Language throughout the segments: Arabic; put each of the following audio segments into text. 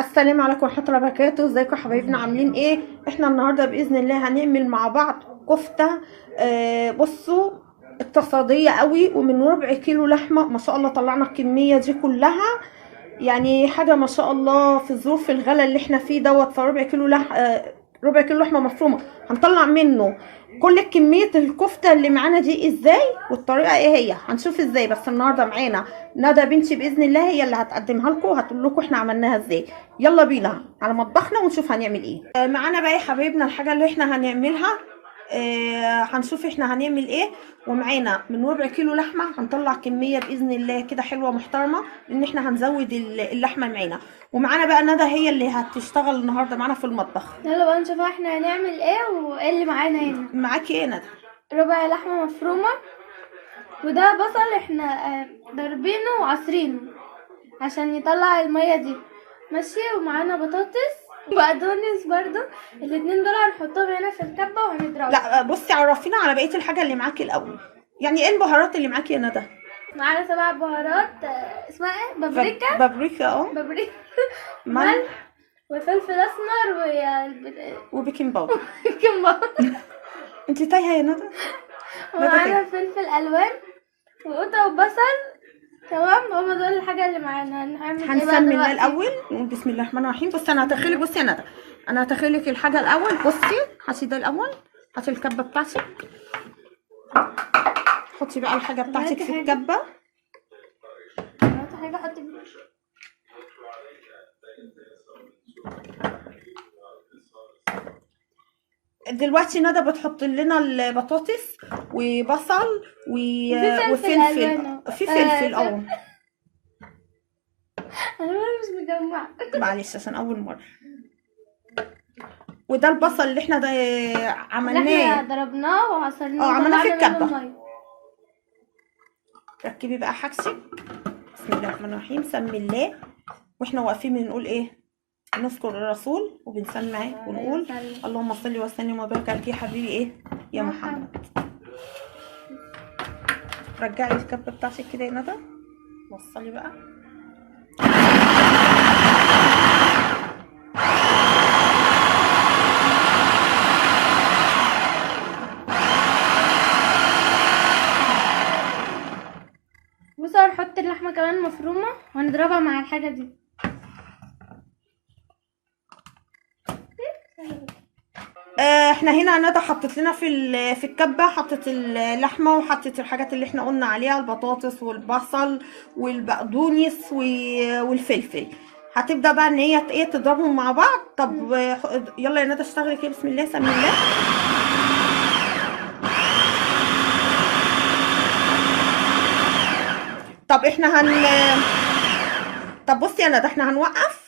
السلام عليكم ورحمة الله وبركاته. ازيكم يا حبايبنا؟ عاملين ايه؟ احنا النهارده بإذن الله هنعمل مع بعض كفتة. بصوا، اقتصادية قوي، ومن ربع كيلو لحمة. ما شاء الله طلعنا الكمية دي كلها، يعني حاجة ما شاء الله في ظروف الغلا اللي احنا فيه دوت. فربع كيلو ربع كيلو لحمة مفرومة هنطلع منه كل كمية الكفتة اللي معانا دي ازاي، والطريقة ايه هي هنشوف ازاي. بس النهارده معانا ندى بنتي باذن الله هي اللي هتقدمها لكم وهتقول لكم احنا عملناها ازاي. يلا بينا على مطبخنا ونشوف هنعمل ايه. معانا بقى يا حبايبنا الحاجه اللي احنا هنعملها. هنشوف احنا هنعمل ايه. ومعانا من ربع كيلو لحمه هنطلع كميه باذن الله كده حلوه محترمه، لان احنا هنزود اللحمه معانا. ومعانا بقى ندى هي اللي هتشتغل النهارده معانا في المطبخ. يلا بقى نشوف احنا هنعمل ايه وايه اللي معانا هنا. معاكي ايه يا ندى؟ ربع لحمة مفرومة، وده بصل احنا ضاربينه وعصرينه عشان يطلع المية دي، ماشي. ومعانا بطاطس وبقدونس برضو، الاتنين دول هنحطهم هنا في الكبة وهنضربهم. لا بصي، عرفينا على بقيه الحاجه اللي معاكي الاول. يعني ايه البهارات اللي معاكي يا ندى؟ معانا 7 بهارات، اسمها ايه؟ بابريكا. بابريكا بابريكا ملح ملح وفلفل اسمر وبيكنج باودر. وبيكنج باودر. انت تايهه يا ندى؟ ومعانا فلفل الوان وقطة وبصل. تمام، هما دول الحاجة اللي معانا. هنعمل ايه بقى هنسمي الله دلوقتي؟ الاول، نقول بسم الله الرحمن الرحيم. بصي انا هتخيلك، بصي يا ندى، انا هتخيلك الحاجه الاول. بصي هاتي ده الاول، هاتي الكبه بتاعتك، حطي بقى الحاجه بتاعتك في الكبه. هات حاجة احط دلوقتي ندى بتحط لنا البطاطس وبصل وفي فلفل وفلفل. ألوان. في فلفل انا مش مجمعة. معلش عشان اول مره. وده البصل اللي احنا ده عملناه. احنا ضربناه وعصرناه عملناه في وطلعنا منه الكبه. المية. ركبي بقى حاجتك. بسم الله الرحمن الرحيم، سمي الله. واحنا واقفين بنقول ايه؟ نذكر الرسول وبنسمع ونقول اللهم صل وسلم وبارك عليك يا حبيبي ايه يا محمد. رجعي الكبه بتاعتك كده يا ندى، وصلي بقى. بصوا، هنحط اللحمة كمان مفرومة وهنضربها مع الحاجة دي. احنا هنا ندى حطت لنا في الكبه، حطت اللحمه وحطت الحاجات اللي احنا قلنا عليها، البطاطس والبصل والبقدونس والفلفل. هتبدا بقى ان هي ايه تضربهم مع بعض. طب يلا يا ندى اشتغلي كده، بسم الله سمي الله. طب احنا طب بصي يا ندى، احنا نوقف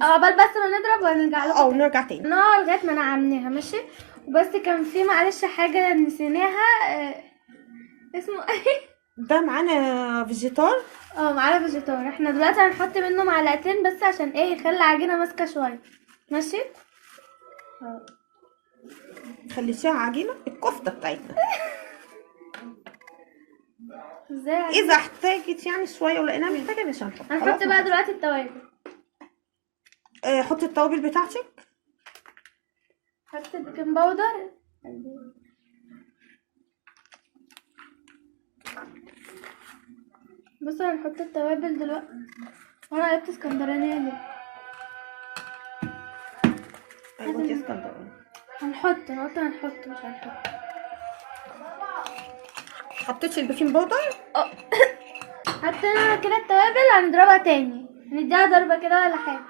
عقبال بس ما نضرب وهنرجع لكم تاني. نرجع تاني. لغاية ما نعملها، ماشي. وبس كان في معلش حاجة نسيناها، اسمه ايه؟ ده معانا فيجيتار. معانا فيجيتار. احنا دلوقتي هنحط منه معلقتين بس عشان ايه، يخلي العجينة ماسكة شوية، ماشي. خليتيها عجينه الكفته بتاعتنا. ازاي؟ اذا احتاجت يعني شويه ولقيناها محتاجه مش هنحط بقى دلوقتي التوابل. حطي التوابل بتاعتك. حط البيكنج باودر. بصوا هنحط التوابل دلوقتي. وانا قلبت اسكندرانية ليه؟ ايوه دي اسكندراني. هنحط، انا قلت هنحط مش هنحط. حطيتي البيكنج باودر؟ حطينا كده التوابل، هنضربها تاني، هنديها ضربة كده ولا حاجة.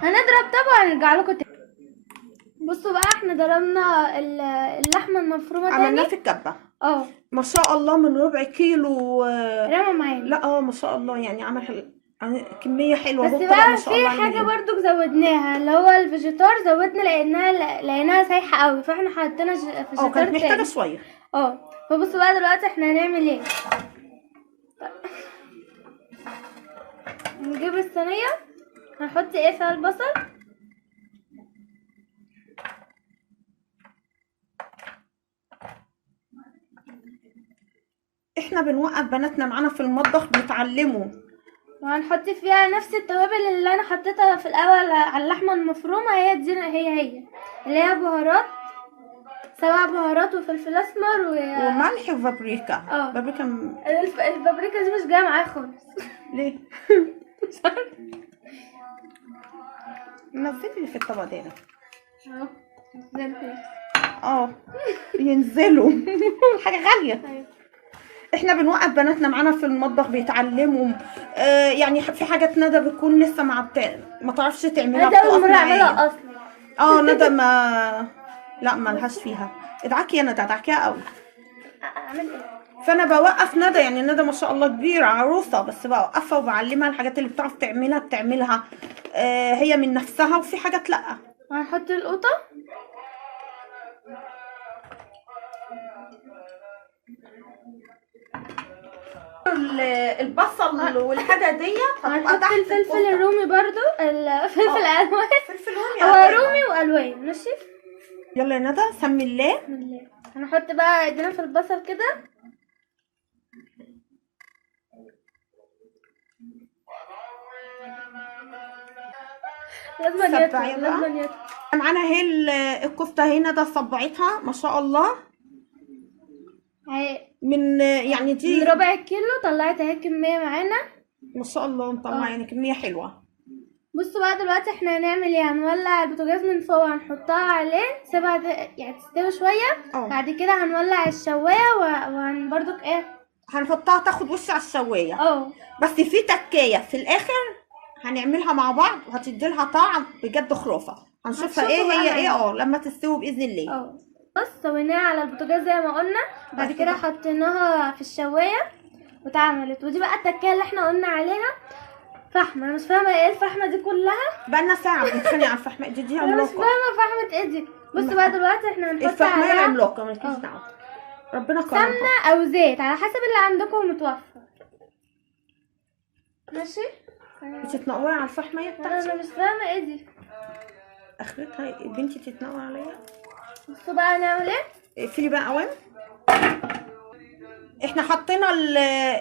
هنضرب طبعا وهنرجع لكم تاني. بصوا بقى، احنا ضربنا اللحمة المفرومة تاني، عملناه في الكبة. ما شاء الله من ربع كيلو. رمى معانا. لا ما شاء الله، يعني عمل كمية حلوة. بس هو طلع بقى ما شاء في الله حاجة عليه. برضو زودناها، اللي هو الفيجيتار. زودنا لقيناها سايحة قوي، فاحنا حطينا فيجيتار كانت محتاجة تاني. شوية. فبصوا بقى دلوقتي احنا هنعمل ايه. نجيب الصينية، هنحط ايه فيها البصل. احنا بنوقف بناتنا معانا في المطبخ بيتعلموا وهنحط فيها نفس التوابل اللي انا حطيتها في الاول على اللحمه المفرومه، هي دي هي اللي هي بهارات، 7 بهارات وفلفل اسمر وملح وبابريكا. اه. بابريكا البابريكا دي مش جايه معايا خالص. ليه؟ نزلي اللي في الطبق ده. اهو زي الفل. ينزلوا. حاجه غاليه. أيوة. احنا بنوقف بناتنا معانا في المطبخ بيتعلموا. يعني في حاجات ندى بتكون لسه ما تعرفش تعملها، انا اول بتقف مره معايا. اعملها اصلا. ندى لا ما لهاش فيها. ادعكي يا ندى، ادعكيها قوي. اعمل ايه؟ فانا بوقف ندى، يعني ندى ما شاء الله كبيره عروسه، بس بوقفها وبعلمها الحاجات اللي بتعرف تعملها بتعملها هي من نفسها، وفي حاجات لا. هنحط القوطه. البصل والحاجه ديت هنحط الفلفل الرومي برضو، الفلفل الالوان. فلفل رومي. هو رومي والوان ماشي. يلا يا ندى سمي الله. بسم الله. هنحط بقى ايدينا في البصل كده. لازم يطلع. معانا اهي الكفته اهي ندى صبعتها ما شاء الله. من يعني دي من ربع كيلو طلعت اهي كميه معانا ما شاء الله، مطلعه يعني كميه حلوه. بصوا بقى دلوقتي احنا هنعمل ايه، هنولع البوتاجاز من فوق وهنحطها عليه 7 دقايق يعني تستوي شويه. بعد كده هنولع الشوايه برضك هنحطها تاخد وش على الشوايه. بس في تكايه في الاخر هنعملها مع بعض وهتدي لها طعم بجد خرافه. هنشوفها هي لما تستوي باذن الله. بس سويناها على البوتاجاز زي ما قلنا، بعد كده حطيناها في الشوايه واتعملت. ودي بقى التكايه اللي احنا قلنا عليها، فحمه. انا مش فاهمه ايه الفحمه دي كلها، بقالنا ساعه بنتخانق على الفحمه دي انا مش فاهمه فحمه ايه دي. بصوا بقى دلوقتي احنا هنحط الفحمه عليها العملاقه مالكيش دعوه، ربنا كرمها. سمنه او زيت على حسب اللي عندكم متوفر. ماشي. بتتنقري على الفحمه بتاعتي؟ انا مش فاهمه ايه دي اخرتها بنتي تتنقر عليا. بصوا بقى هنعمل ايه. اقفلي بقى اوام. احنا حطينا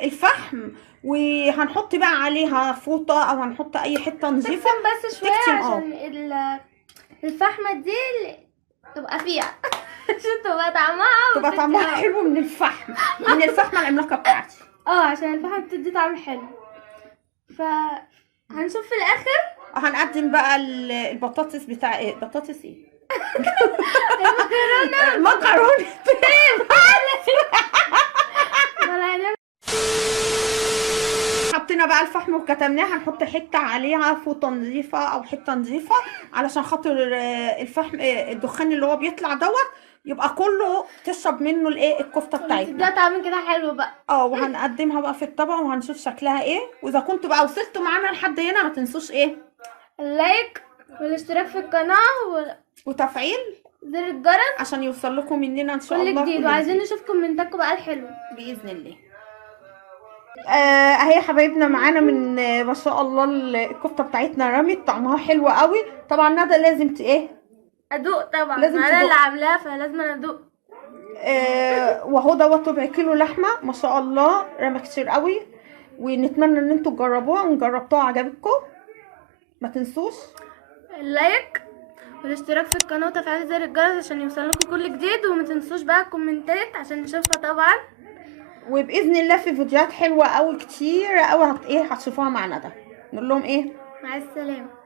الفحم وهنحط بقى عليها فوطه او هنحط اي حته نظيفه بس شويه عشان الفحمه دي تبقى فيها عشان تبقى طعمها حلو من الفحم العملاقه بتاعتي. عشان الفحم بتدي طعم حلو. هنشوف في الاخر. هنقدم بقى البطاطس بتاع بطاطس مكرونه حطينا بقى الفحم وكتمناه. هنحط حته عليها فوطه نظيفه او حته نظيفه علشان خاطر الفحم الدخان اللي هو بيطلع دوت يبقى كله تشرب منه الكفته بتاعتنا. ده طعم كده حلو بقى. وهنقدمها بقى في الطبق وهنشوف شكلها ايه. واذا كنتوا بقى وصلتوا معانا لحد هنا ما تنسوش اللايك والاشتراك في القناه وتفعيل زر الجرس عشان يوصل لكم مننا ان شاء الله كل جديد. وعايزين نشوف كومنتاتكم بقى الحلوه باذن الله. اهي حبايبنا معانا من ما شاء الله الكفته بتاعتنا رمت طعمها حلو قوي. طبعا ندى لازم ادوق طبعا، لازم انا اللي عاملاها فلازم ادوق. وهو دوت ربع كيلو لحمه ما شاء الله رمى كتير قوي. ونتمنى ان انتوا تجربوها وجربتوها عجبتكم. ما تنسوش اللايك والاشتراك في القناه وتفعيل زر الجرس عشان يوصلكم كل جديد. وما تنسوش بقى الكومنتات عشان نشوفها طبعا. وباذن الله في فيديوهات حلوه قوي كتير قوي هتشوفوها مع ندى. نقول لهم مع السلامه.